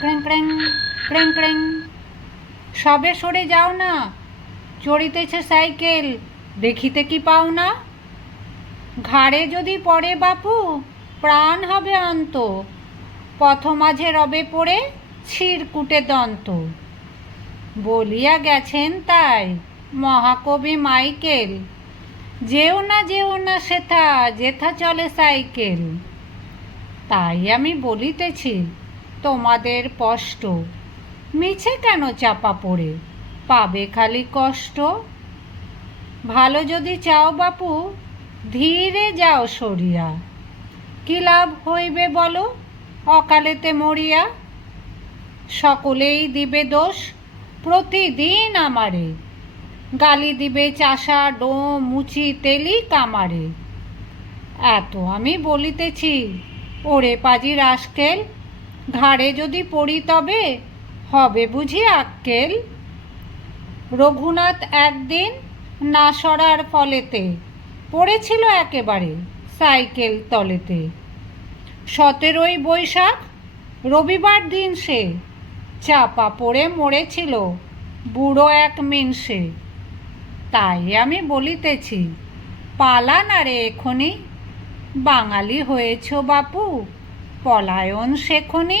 ক্রেং ক্রেং সবে সরে যাও না, চড়িতেছে সাইকেল, দেখিতে কি পাও না? ঘাড়ে যদি পড়ে বাপু, প্রাণ হবে অন্ত। পথ মাঝে রবে পড়ে ছিরকুটে দন্ত। বলিয়া গেছেন তাই মহাকবি মাইকেল, যেও না যেও না সেথা, যেথা চলে সাইকেল। তাই আমি বলিতেছি তোমাদের স্পষ্ট মিছে কেন চাপা পড়ে? পাবে খালি কষ্ট। ভালো যদি চাও বাপু, ধীরে যাও সরিয়া। কি লাভ হইবে বলো, অকালেতে মরিয়া? সকলেই দিবে দোষ, প্রতিদিন আমারে। গালি দিবে চাষা, ডোম, মুচি, তেলি কামারে। এত আমি বলিতেছি, ওরে পাজি রাস্কেল ঘাড়ে যদি পড়ি তবে হবে, বুঝি আক্কেল? রঘুনাথ একদিন না সরার ফলেতে পড়েছিল একেবারে সাইকেল তলেতে। সতেরোই বৈশাখ, রবিবার দিন সে চাপা পড়ে মরেছিল বুড়ো এক মিনসে। তাই আমি বলিতেছি, পালা না রে এখনি? বাঙালি হয়েছ বাপু পলায়ন শেখনি?